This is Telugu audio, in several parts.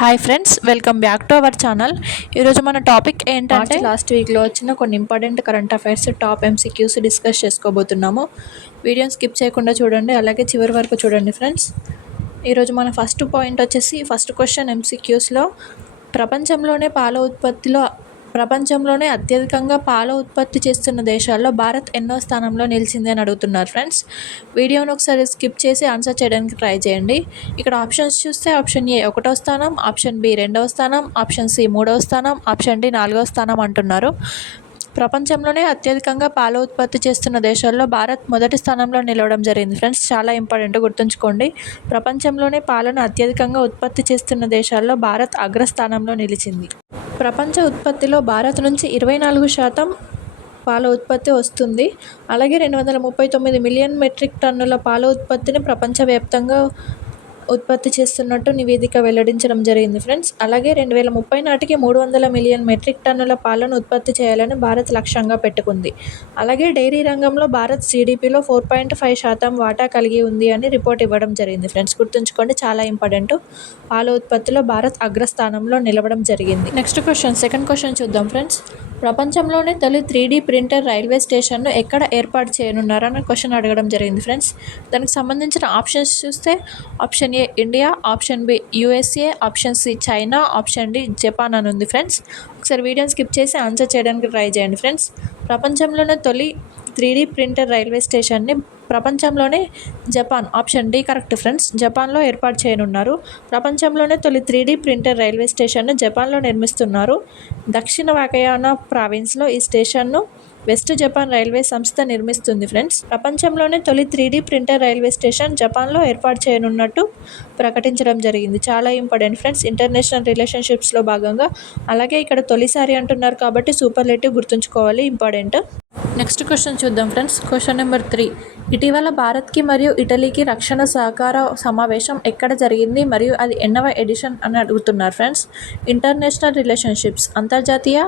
Hi friends, welcome back to our channel. ఈరోజు మన టాపిక్ ఏంటంటే లాస్ట్ వీక్లో వచ్చిన కొన్ని important current affairs top MCQs discuss చేసుకోబోతున్నాము. వీడియోని స్కిప్ చేయకుండా చూడండి, అలాగే చివరి వరకు చూడండి ఫ్రెండ్స్. ఈరోజు మన ఫస్ట్ పాయింట్ వచ్చేసి ఫస్ట్ క్వశ్చన్ ఎంసీక్యూస్లో ప్రపంచంలోనే అత్యధికంగా పాల ఉత్పత్తి చేస్తున్న దేశాల్లో భారత్ ఎన్నో స్థానంలో నిలిచింది అని అడుగుతున్నారు ఫ్రెండ్స్. వీడియోను ఒకసారి స్కిప్ చేసి ఆన్సర్ చేయడానికి ట్రై చేయండి. ఇక్కడ ఆప్షన్స్ చూస్తే ఆప్షన్ ఏ 1వ స్థానం, ఆప్షన్ బి 2వ స్థానం, ఆప్షన్ సి 3వ స్థానం, ఆప్షన్ డి 4వ స్థానం అంటున్నారు. ప్రపంచంలోనే అత్యధికంగా పాల ఉత్పత్తి చేస్తున్న దేశాల్లో భారత్ మొదటి స్థానంలో నిలవడం జరిగింది ఫ్రెండ్స్. చాలా ఇంపార్టెంట్, గుర్తుంచుకోండి. ప్రపంచంలోనే పాలను అత్యధికంగా ఉత్పత్తి చేస్తున్న దేశాల్లో భారత్ అగ్రస్థానంలో నిలిచింది. ప్రపంచ ఉత్పత్తిలో భారత్ నుంచి 24% పాల ఉత్పత్తి వస్తుంది. అలాగే 239 మిలియన్ మెట్రిక్ టన్నుల పాల ఉత్పత్తిని ప్రపంచవ్యాప్తంగా ఉత్పత్తి చేస్తున్నట్టు నివేదిక వెల్లడించడం జరిగింది ఫ్రెండ్స్. అలాగే 2030 నాటికి 300 మిలియన్ మెట్రిక్ టన్నుల పాలను ఉత్పత్తి చేయాలని భారత్ లక్ష్యంగా పెట్టుకుంది. అలాగే డైరీ రంగంలో భారత్ జీడీపీలో 4.5% వాటా కలిగి ఉంది అని రిపోర్ట్ ఇవ్వడం జరిగింది ఫ్రెండ్స్. గుర్తుంచుకోండి, చాలా ఇంపార్టెంట్. పాల ఉత్పత్తిలో భారత్ అగ్రస్థానంలో నిలవడం జరిగింది. నెక్స్ట్ క్వశ్చన్, సెకండ్ క్వశ్చన్ చూద్దాం ఫ్రెండ్స్. ప్రపంచంలోనే తొలి 3D ప్రింటర్ రైల్వే స్టేషన్ను ఎక్కడ ఏర్పాటు చేయనున్నారని క్వశ్చన్ అడగడం జరిగింది ఫ్రెండ్స్. దానికి సంబంధించిన ఆప్షన్స్ చూస్తే option A India, option B USA, option C China, option D Japan అని ఉంది ఫ్రెండ్స్. ఒకసారి వీడియోని స్కిప్ చేసి ఆన్సర్ చేయడానికి ట్రై చేయండి ఫ్రెండ్స్. ప్రపంచంలోనే తొలి 3D ప్రింటర్ రైల్వే స్టేషన్ని ప్రపంచంలోనే Japan, option D correct friends, జపాన్లో ఏర్పాటు చేయనున్నారు. ప్రపంచంలోనే తొలి 3D ప్రింటర్ రైల్వే స్టేషన్ను జపాన్లో నిర్మిస్తున్నారు. దక్షిణ వాకయానా ప్రావిన్స్లో ఈ స్టేషన్ను వెస్ట్ జపాన్ రైల్వే సంస్థ నిర్మిస్తుంది ఫ్రెండ్స్. ప్రపంచంలోనే తొలి 3D ప్రింటర్ రైల్వే స్టేషన్ జపాన్లో ఏర్పాటు చేయనున్నట్టు ప్రకటించడం జరిగింది. చాలా ఇంపార్టెంట్ ఫ్రెండ్స్, ఇంటర్నేషనల్ రిలేషన్షిప్స్లో భాగంగా. అలాగే ఇక్కడ తొలిసారి అంటున్నారు కాబట్టి సూపర్లేటివ్ గుర్తుంచుకోవాలి, ఇంపార్టెంట్. నెక్స్ట్ క్వశ్చన్ చూద్దాం ఫ్రెండ్స్. Question number 3. ఇటీవల భారత్కి మరియు ఇటలీకి రక్షణ సహకార సమావేశం ఎక్కడ జరిగింది మరియు అది ఎన్నవ ఎడిషన్ అని అడుగుతున్నారు ఫ్రెండ్స్. ఇంటర్నేషనల్ రిలేషన్షిప్స్, అంతర్జాతీయ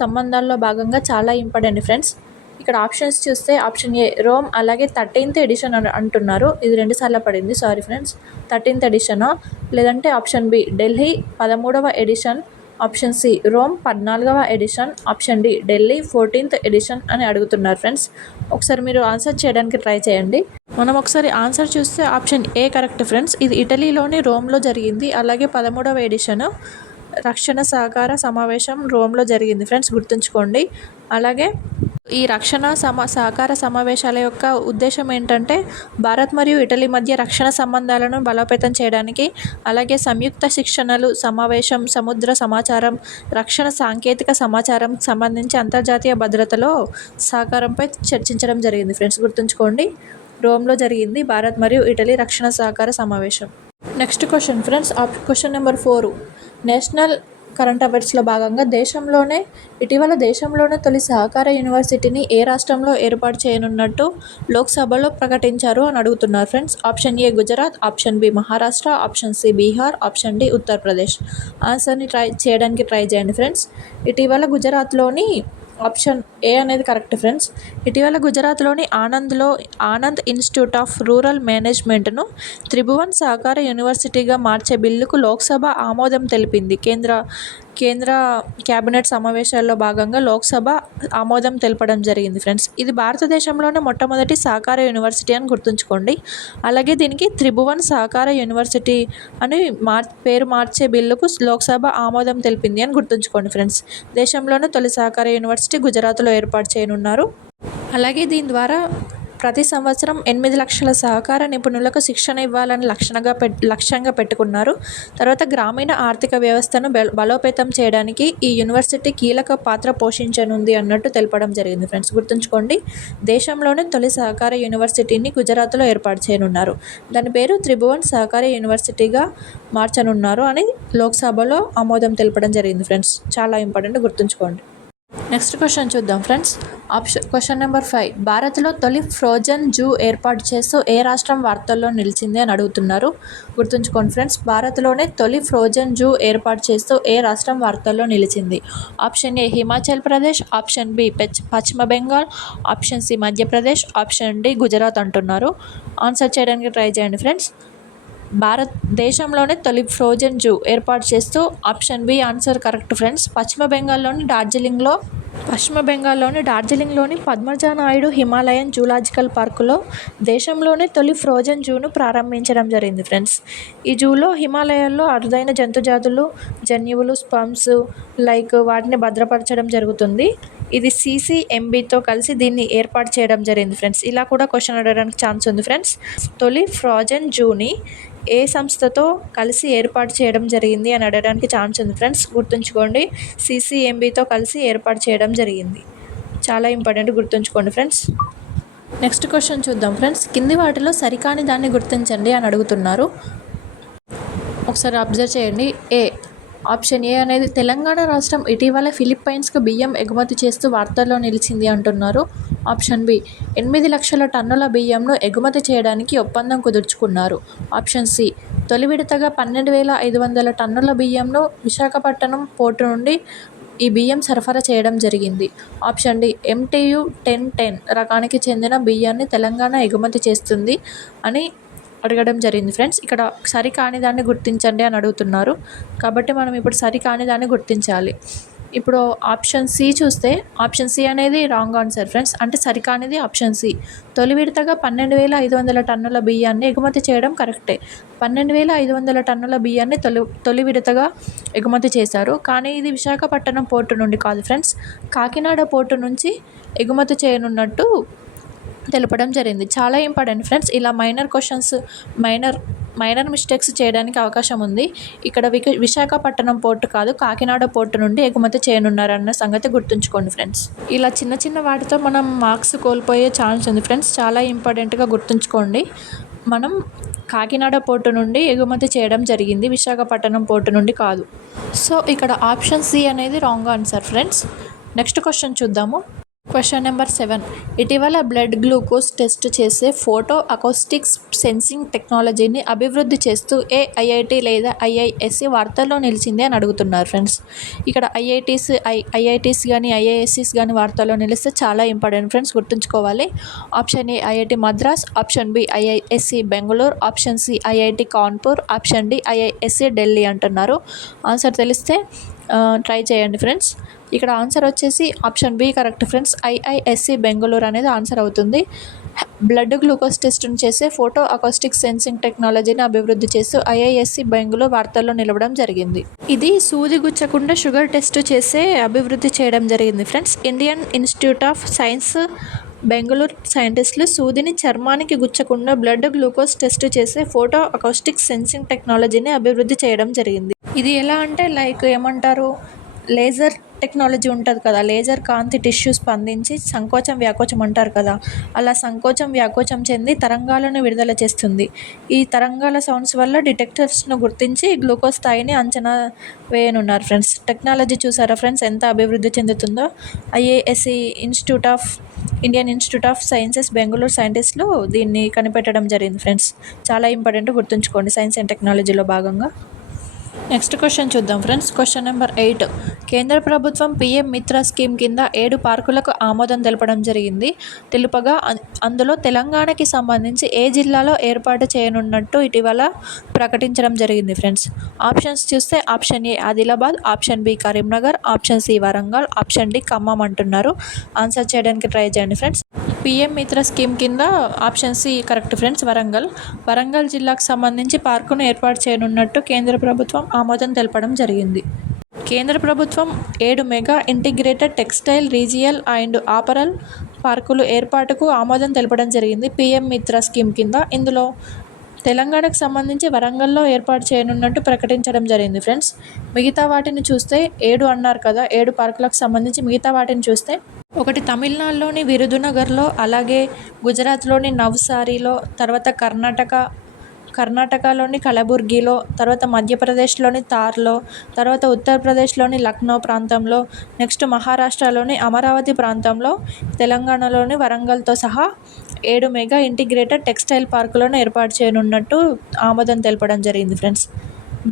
సంబంధాల్లో భాగంగా చాలా ఇంపార్టెంట్ ఫ్రెండ్స్. ఇక్కడ ఆప్షన్స్ చూస్తే ఆప్షన్ ఏ రోమ్, అలాగే 13th ఎడిషన్ అని అంటున్నారు. ఇది 2 సార్లు పడింది, సారీ ఫ్రెండ్స్. 13th ఎడిషనా, లేదంటే ఆప్షన్ బి ఢిల్లీ 13వ ఎడిషన్, ఆప్షన్ సి రోమ్ 14వ edition, option D Delhi 14th edition అని అడుగుతున్నారు ఫ్రెండ్స్. ఒకసారి మీరు ఆన్సర్ చేయడానికి ట్రై చేయండి. మనం ఒకసారి ఆన్సర్ చూస్తే ఆప్షన్ ఏ కరెక్ట్ ఫ్రెండ్స్. ఇది ఇటలీలోని రోమ్లో జరిగింది. అలాగే 13వ ఎడిషన్ రక్షణ సహకార సమావేశం రోమ్లో జరిగింది ఫ్రెండ్స్, గుర్తుంచుకోండి. అలాగే ఈ రక్షణ సహకార సమావేశాల యొక్క ఉద్దేశం ఏంటంటే భారత్ మరియు ఇటలీ మధ్య రక్షణ సంబంధాలను బలోపేతం చేయడానికి, అలాగే సంయుక్త శిక్షణలు, సమావేశం, సముద్ర సమాచారం, రక్షణ సాంకేతిక సమాచారం సంబంధించి అంతర్జాతీయ భద్రతలో సహకారంపై చర్చించడం జరిగింది ఫ్రెండ్స్, గుర్తుంచుకోండి. రోమ్లో జరిగింది భారత్ మరియు ఇటలీ రక్షణ సహకార సమావేశం. Next question friends, question number 4. National current అఫైర్స్లో భాగంగా ఇటీవల దేశంలోనే తొలి సహకార యూనివర్సిటీని ఏ రాష్ట్రంలో ఏర్పాటు చేయనున్నట్టు లోక్సభలో ప్రకటించారు అని అడుగుతున్నారు friends. Option A Gujarat, option B Maharashtra, option C Bihar, option D Uttar Pradesh. ఆన్సర్ని ట్రై చేయండి ఫ్రెండ్స్. ఇటీవల గుజరాత్లోని ఆప్షన్ ఏ అనేది కరెక్ట్ ఫ్రెండ్స్. ఇటీవల గుజరాత్లోని ఆనంద్ ఇన్స్టిట్యూట్ ఆఫ్ రూరల్ మేనేజ్మెంట్ను త్రిభువన్ సహకార యూనివర్సిటీగా మార్చే బిల్లుకు లోక్సభ ఆమోదం తెలిపింది. కేంద్ర క్యాబినెట్ సమావేశాల్లో భాగంగా లోక్సభ ఆమోదం తెలపడం జరిగింది ఫ్రెండ్స్. ఇది భారతదేశంలోనే మొట్టమొదటి సహకార యూనివర్సిటీ అని గుర్తుంచుకోండి. అలాగే దీనికి త్రిభువన్ సహకార యూనివర్సిటీ అని పేరు మార్చే బిల్లుకు లోక్సభ ఆమోదం తెలిపింది అని గుర్తుంచుకోండి ఫ్రెండ్స్. దేశంలోనే తొలి సహకార యూనివర్సిటీ గుజరాత్లో ఏర్పాటు చేయనున్నారు. అలాగే దీని ద్వారా ప్రతి సంవత్సరం 8 లక్షల సహకార నిపుణులకు శిక్షణ ఇవ్వాలని లక్ష్యంగా పెట్టుకున్నారు. తర్వాత గ్రామీణ ఆర్థిక వ్యవస్థను బలోపేతం చేయడానికి ఈ యూనివర్సిటీ కీలక పాత్ర పోషించనుంది అన్నట్టు తెలపడం జరిగింది ఫ్రెండ్స్, గుర్తుంచుకోండి. దేశంలోనే తొలి సహకార యూనివర్సిటీని గుజరాత్లో ఏర్పాటు చేయనున్నారు. దాని పేరు త్రిభువన్ సహకార యూనివర్సిటీగా మార్చనున్నారు అని లోక్సభలో ఆమోదం తెలపడం జరిగింది ఫ్రెండ్స్. చాలా ఇంపార్టెంట్, గుర్తుంచుకోండి. నెక్స్ట్ క్వశ్చన్ చూద్దాం ఫ్రెండ్స్. Question number 5. భారత్లో తొలి ఫ్రోజన్ జూ ఏర్పాటు చేస్తూ ఏ రాష్ట్రం వార్తల్లో నిలిచింది అని అడుగుతున్నారు. గుర్తుంచుకోండి ఫ్రెండ్స్, భారత్లోనే తొలి ఫ్రోజన్ జూ ఏర్పాటు చేస్తూ ఏ రాష్ట్రం వార్తల్లో నిలిచింది. Option A Himachal Pradesh, option B Paschim Bengal, option C Madhya Pradesh, option D Gujarat అంటున్నారు. ఆన్సర్ చేయడానికి ట్రై చేయండి ఫ్రెండ్స్. భారతదేశంలోనే తొలి ఫ్రోజన్ జూ ఏర్పాటు చేస్తూ option B answer correct friends. పశ్చిమ బెంగాల్లోని పద్మజా నాయుడు హిమాలయన్ జూలాజికల్ పార్కులో దేశంలోనే తొలి ఫ్రోజన్ జూను ప్రారంభించడం జరిగింది ఫ్రెండ్స్. ఈ జూలో హిమాలయాల్లో అరుదైన జంతుజాతులు, జన్యువులు, స్పమ్స్ వాటిని భద్రపరచడం జరుగుతుంది. ఇది CCMBతో కలిసి దీన్ని ఏర్పాటు చేయడం జరిగింది ఫ్రెండ్స్. ఇలా కూడా క్వశ్చన్ అడగడానికి ఛాన్స్ ఉంది ఫ్రెండ్స్. తొలి ఫ్రోజన్ జూని ఏ సంస్థతో కలిసి ఏర్పాటు చేయడం జరిగింది అని అడగడానికి ఛాన్స్ ఉంది ఫ్రెండ్స్. గుర్తుంచుకోండి, CCMBతో కలిసి ఏర్పాటు చేయడం జరిగింది. చాలా ఇంపార్టెంట్, గుర్తుంచుకోండి ఫ్రెండ్స్. నెక్స్ట్ క్వశ్చన్ చూద్దాం ఫ్రెండ్స్. కింది వాటిలో సరికాని దాన్ని గుర్తించండి అని అడుగుతున్నారు. ఒకసారి అబ్జర్వ్ చేయండి. ఆప్షన్ ఏ అనేది తెలంగాణ రాష్ట్రం ఇటీవల ఫిలిప్పైన్స్కు బియ్యం ఎగుమతి చేస్తూ వార్తల్లో నిలిచింది అంటున్నారు. ఆప్షన్ బి 8 లక్షల టన్నుల బియ్యంను ఎగుమతి చేయడానికి ఒప్పందం కుదుర్చుకున్నారు. ఆప్షన్ సి తొలి విడతగా 12,500 టన్నుల బియ్యంను విశాఖపట్నం పోర్టు నుండి ఈ బియ్యం సరఫరా చేయడం జరిగింది. ఆప్షన్ డి MTU 1010 రకానికి చెందిన బియ్యాన్ని తెలంగాణ ఎగుమతి చేస్తుంది అని అడగడం జరిగింది ఫ్రెండ్స్. ఇక్కడ సరికాని దాన్ని గుర్తించండి అని అడుగుతున్నారు కాబట్టి మనం ఇప్పుడు సరికాని దాన్ని గుర్తించాలి. ఇప్పుడు ఆప్షన్ సి చూస్తే ఆప్షన్ సి అనేది రాంగ్ ఆన్సర్ ఫ్రెండ్స్. అంటే సరికానిది ఆప్షన్ సి. తొలి విడతగా 12,500 టన్నుల బియ్యాన్ని ఎగుమతి చేయడం కరెక్టే. 12,500 టన్నుల బియ్యాన్ని తొలి విడతగా ఎగుమతి చేశారు. కానీ ఇది విశాఖపట్నం పోర్టు నుండి కాదు ఫ్రెండ్స్, కాకినాడ పోర్టు నుంచి ఎగుమతి చేయనున్నట్టు తెలపడం జరిగింది. చాలా ఇంపార్టెంట్ ఫ్రెండ్స్. ఇలా మైనర్ మిస్టేక్స్ చేయడానికి అవకాశం ఉంది. ఇక్కడ విశాఖపట్నం పోర్టు కాదు, కాకినాడ పోర్టు నుండి ఎగుమతి చేయనున్నారన్న సంగతి గుర్తుంచుకోండి ఫ్రెండ్స్. ఇలా చిన్న చిన్న వాటితో మనం మార్క్స్ కోల్పోయే ఛాన్స్ ఉంది ఫ్రెండ్స్. చాలా ఇంపార్టెంట్గా గుర్తుంచుకోండి. మనం కాకినాడ పోర్టు నుండి ఎగుమతి చేయడం జరిగింది, విశాఖపట్నం పోర్టు నుండి కాదు. సో ఇక్కడ ఆప్షన్ సి అనేది wrong answer friends. Next question చూద్దాము. Question number 7. ఇటీవల బ్లడ్ గ్లూకోజ్ టెస్ట్ చేసే ఫోటో అకౌస్టిక్స్ సెన్సింగ్ టెక్నాలజీని అభివృద్ధి చేస్తూ IIT లేదా IISc వార్తల్లో నిలిచింది అని అడుగుతున్నారు ఫ్రెండ్స్. ఇక్కడ IITs కానీ IIScs కానీ వార్తల్లో నిలిస్తే చాలా ఇంపార్టెంట్ ఫ్రెండ్స్, గుర్తుంచుకోవాలి. Option A IIT Madras, option B IISc Bengaluru, option C IIT Kanpur, option D IISc Delhi అంటున్నారు. ఆన్సర్ తెలిస్తే ట్రై చేయండి ఫ్రెండ్స్. ఇక్కడ ఆన్సర్ వచ్చేసి option B correct friends. IISc Bengaluru అనేది ఆన్సర్ అవుతుంది. బ్లడ్ గ్లూకోజ్ టెస్ట్ను చేసే ఫోటో అకౌస్టిక్ సెన్సింగ్ టెక్నాలజీని అభివృద్ధి చేస్తూ IISc బెంగళూరు వార్తల్లో నిలవడం జరిగింది. ఇది సూది గుచ్చకుండా షుగర్ టెస్ట్ చేసే అభివృద్ధి చేయడం జరిగింది friends. Indian institute of science Bengaluru సైంటిస్టులు సూదిని చర్మానికి గుచ్చకుండా బ్లడ్ గ్లూకోజ్ టెస్ట్ చేసే ఫోటో అకౌస్టిక్ సెన్సింగ్ టెక్నాలజీని అభివృద్ధి చేయడం జరిగింది. ఇది ఎలా అంటే ఏమంటారు, లేజర్ టెక్నాలజీ ఉంటుంది కదా, లేజర్ కాంతి టిష్యూ స్పందించి సంకోచం వ్యాకోచం అంటారు కదా, అలా సంకోచం వ్యాకోచం చెంది తరంగాలను విడుదల చేస్తుంది. ఈ తరంగాల సౌండ్స్ వల్ల డిటెక్టర్స్ను గుర్తించి గ్లూకోజ్ స్థాయిని అంచనా వేయనున్నారు ఫ్రెండ్స్. టెక్నాలజీ చూసారా ఫ్రెండ్స్ ఎంత అభివృద్ధి చెందుతుందో. IISc Indian institute of sciences Bengaluru సైంటిస్టులు దీన్ని కనిపెట్టడం జరిగింది ఫ్రెండ్స్. చాలా ఇంపార్టెంట్, గుర్తుంచుకోండి సైన్స్ అండ్ టెక్నాలజీలో భాగంగా. నెక్స్ట్ క్వశ్చన్ చూద్దాం ఫ్రెండ్స్. Question number 8. కేంద్ర ప్రభుత్వం PM మిత్ర స్కీమ్ కింద 7 పార్కులకు ఆమోదం తెలపడం జరిగింది. తెలుపగా అందులో తెలంగాణకి సంబంధించి ఏ జిల్లాలో ఏర్పాటు చేయనున్నట్టు ఇటీవల ప్రకటించడం జరిగింది ఫ్రెండ్స్. ఆప్షన్స్ చూస్తే option A Adilabad, option B Karimnagar, option C Warangal, option D Khammam అంటున్నారు. ఆన్సర్ చేయడానికి ట్రై చేయండి ఫ్రెండ్స్. PM మిత్ర స్కీమ్ కింద option C correct friends, Warangal జిల్లాకు సంబంధించి పార్కును ఏర్పాటు చేయనున్నట్టు కేంద్ర ప్రభుత్వం ఆమోదం తెలపడం జరిగింది. కేంద్ర ప్రభుత్వం 7 మెగా ఇంటిగ్రేటెడ్ టెక్స్టైల్, రీజియల్ అండ్ ఆపరల్ పార్కులు ఏర్పాటుకు ఆమోదం తెలపడం జరిగింది PM మిత్ర స్కీమ్ కింద. ఇందులో తెలంగాణకు సంబంధించి వరంగల్లో ఏర్పాటు చేయనున్నట్టు ప్రకటించడం జరిగింది ఫ్రెండ్స్. మిగతా వాటిని చూస్తే 7 అన్నారు కదా, 7 పార్కులకు సంబంధించి మిగతా వాటిని చూస్తే ఒకటి తమిళనాడులోని విరుదునగర్లో, అలాగే గుజరాత్లోని నవ్సారీలో, తర్వాత కర్ణాటకలోని కలబుర్గిలో, తర్వాత మధ్యప్రదేశ్లోని తార్లో, తర్వాత ఉత్తరప్రదేశ్లోని లక్నో ప్రాంతంలో, నెక్స్ట్ మహారాష్ట్రలోని అమరావతి ప్రాంతంలో, తెలంగాణలోని వరంగల్తో సహా 7 మెగా ఇంటిగ్రేటెడ్ టెక్స్టైల్ పార్కులను ఏర్పాటు చేయనున్నట్టు ఆమోదం తెలపడం జరిగింది ఫ్రెండ్స్.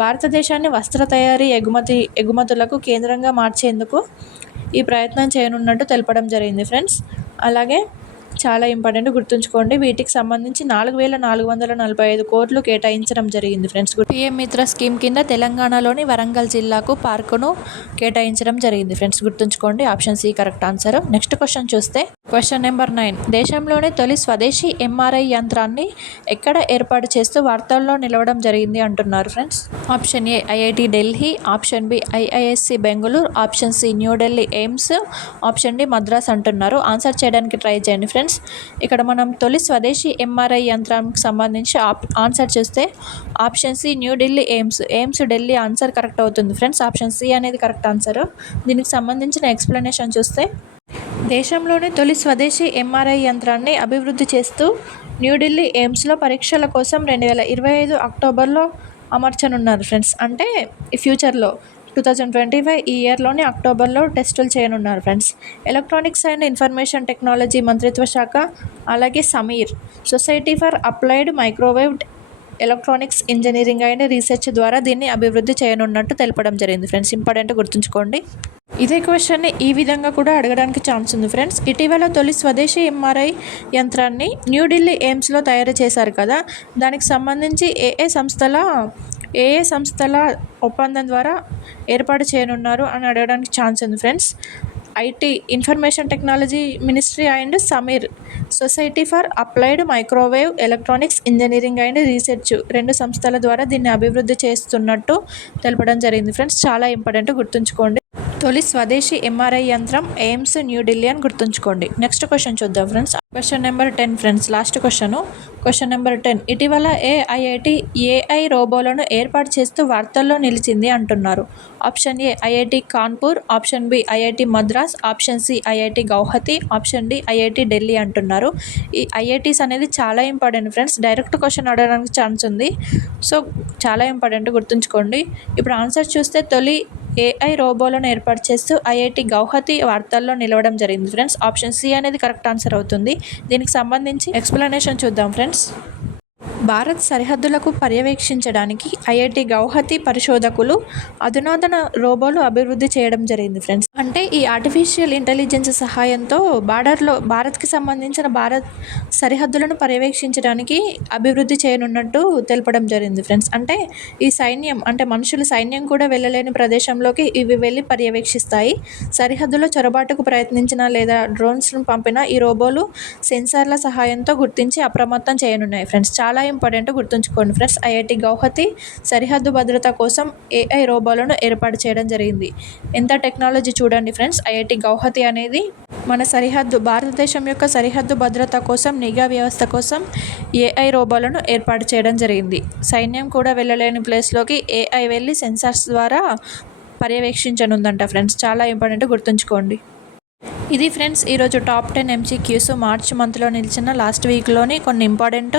భారతదేశాన్ని వస్త్ర తయారీ ఎగుమతులకు కేంద్రంగా మార్చేందుకు ఈ ప్రయత్నం చేయనున్నట్టు తెలపడం జరిగింది ఫ్రెండ్స్. అలాగే చాలా ఇంపార్టెంట్, గుర్తుంచుకోండి. వీటికి సంబంధించి 4,445 కోట్లు కేటాయించడం జరిగింది ఫ్రెండ్స్. పిఎం మిత్ర స్కీమ్ కింద తెలంగాణలోని వరంగల్ జిల్లాకు పార్కును కేటాయించడం జరిగింది ఫ్రెండ్స్. గుర్తుంచుకోండి. Option C correct answer. Next question చూస్తే క్వశ్చన్ నెంబర్ 9. దేశంలోనే తొలి స్వదేశీ ఎంఆర్ఐ యంత్రాన్ని ఎక్కడ ఏర్పాటు చేస్తూ వార్తల్లో నిలవడం జరిగింది అంటున్నారు friends. Option A IIT Delhi, option B IISc Bengaluru, option C New Delhi AIIMS, option D Madras అంటున్నారు. ఆన్సర్ చేయడానికి ట్రై చేయండి ఫ్రెండ్స్. ఇక్కడ మనం తొలి స్వదేశీ ఎంఆర్ఐ యంత్రానికి సంబంధించి ఆన్సర్ చూస్తే option C New Delhi AIIMS Delhi answer correct అవుతుంది ఫ్రెండ్స్. ఆప్షన్ సి అనేది కరెక్ట్ ఆన్సర్. దీనికి సంబంధించిన ఎక్స్ప్లెనేషన్ చూస్తే దేశంలోని తొలి స్వదేశీ ఎంఆర్ఐ యంత్రాన్ని అభివృద్ధి చేస్తూ న్యూఢిల్లీ ఎయిమ్స్లో పరీక్షల కోసం 2025 అక్టోబర్లో అమర్చనున్నారు ఫ్రెండ్స్. అంటే ఈ ఫ్యూచర్లో 2025 ఈ ఇయర్లోని అక్టోబర్లో టెస్టులు చేయనున్నారు friends. Electronics and information technology మంత్రిత్వ శాఖ, అలాగే Sameer society for applied microwave electronics engineering and research ద్వారా దీన్ని అభివృద్ధి చేయనున్నట్టు తెలపడం జరిగింది ఫ్రెండ్స్. ఇంపార్టెంట్, గుర్తుంచుకోండి. ఇదే క్వశ్చన్ని ఈ విధంగా కూడా అడగడానికి ఛాన్స్ ఉంది ఫ్రెండ్స్. ఇటీవల తొలి స్వదేశీ ఎంఆర్ఐ యంత్రాన్ని న్యూఢిల్లీ ఎయిమ్స్లో తయారు చేశారు కదా, దానికి సంబంధించి ఏ ఏ సంస్థల ఒప్పందం ద్వారా ఏర్పాటు చేయనున్నారు అని అడగడానికి ఛాన్స్ ఉంది friends. IT information technology ministry and Sameer society for applied microwave electronics engineering and research 2 సంస్థల ద్వారా దీన్ని అభివృద్ధి చేస్తున్నట్టు తెలపడం జరిగింది ఫ్రెండ్స్. చాలా ఇంపార్టెంట్, గుర్తుంచుకోండి. తొలి స్వదేశీ ఎంఆర్ఐ యంత్రం ఎయిమ్స్ న్యూఢిల్లీ అని గుర్తుంచుకోండి. నెక్స్ట్ క్వశ్చన్ చూద్దాం friends. Question number 10 friends, last question number 10. ఇటీవల ఐఐటి ఏఐ రోబోలను ఏర్పాటు చేస్తూ వార్తల్లో నిలిచింది అంటున్నారు. Option A IIT Kanpur, option B IIT Madras, option C IIT Guwahati, option D IIT Delhi అంటున్నారు. ఈ ఐఐటీస్ అనేది చాలా ఇంపార్టెంట్ ఫ్రెండ్స్. డైరెక్ట్ క్వశ్చన్ అడగడానికి ఛాన్స్ ఉంది. సో చాలా ఇంపార్టెంట్, గుర్తుంచుకోండి. ఇప్పుడు ఆన్సర్ చూస్తే తొలి ఏఐ రోబోలను ఏర్పాటు చేస్తూ ఐఐటి గౌహతి వార్తల్లో నిలవడం జరిగింది ఫ్రెండ్స్. ఆప్షన్ సి అనేది కరెక్ట్ ఆన్సర్ అవుతుంది. దీనికి సంబంధించి ఎక్స్ప్లెనేషన్ చూద్దాం ఫ్రెండ్స్. భారత్ సరిహద్దులకు పర్యవేక్షించడానికి ఐఐటి గౌహతి పరిశోధకులు అధునాతన రోబోలు అభివృద్ధి చేయడం జరిగింది ఫ్రెండ్స్. అంటే ఈ ఆర్టిఫిషియల్ ఇంటెలిజెన్స్ సహాయంతో భారత్కి సంబంధించిన భారత్ సరిహద్దులను పర్యవేక్షించడానికి అభివృద్ధి చేయనున్నట్టు తెలపడం జరిగింది ఫ్రెండ్స్. అంటే ఈ సైన్యం, అంటే మనుషులు సైన్యం కూడా వెళ్ళలేని ప్రదేశంలోకి ఇవి వెళ్ళి పర్యవేక్షిస్తాయి. సరిహద్దులో చొరబాటుకు ప్రయత్నించిన లేదా డ్రోన్స్ను పంపిన ఈ రోబోలు సెన్సార్ల సహాయంతో గుర్తించి అప్రమత్తం చేయనున్నాయి ఫ్రెండ్స్. చాలా ఇంపార్టెంట్, గుర్తుంచుకోండి ఫ్రెండ్స్. ఐఐటి గౌహతి సరిహద్దు భద్రత కోసం ఏఐ రోబోలను ఏర్పాటు చేయడం జరిగింది. ఎంత టెక్నాలజీ చూడండి ఫ్రెండ్స్. ఐఐటి గౌహతి అనేది మన భారతదేశం యొక్క సరిహద్దు భద్రత కోసం, నిఘా వ్యవస్థ కోసం ఏఐ రోబోలను ఏర్పాటు చేయడం జరిగింది. సైన్యం కూడా వెళ్ళలేని ప్లేస్లోకి ఏఐ వెళ్ళి సెన్సార్స్ ద్వారా పర్యవేక్షించనుందంట ఫ్రెండ్స్. చాలా ఇంపార్టెంట్, గుర్తుంచుకోండి. ఇది ఫ్రెండ్స్ ఈరోజు టాప్ 10 ఎంసీక్యూస్ మార్చ్ మంత్లో నిలిచిన లాస్ట్ వీక్లోని కొన్ని important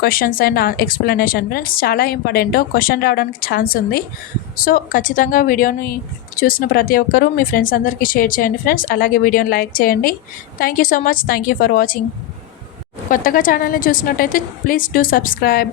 questions and explanation friends. చాలా ఇంపార్టెంట్, క్వశ్చన్ రావడానికి ఛాన్స్ ఉంది. సో ఖచ్చితంగా వీడియోని చూసిన ప్రతి ఒక్కరూ మీ ఫ్రెండ్స్ అందరికీ షేర్ చేయండి ఫ్రెండ్స్. అలాగే వీడియోని లైక్ చేయండి. Thank you so much. Thank you for watching. కొత్తగా ఛానల్ని చూసినట్టయితే ప్లీజ్ డూ సబ్స్క్రైబ్.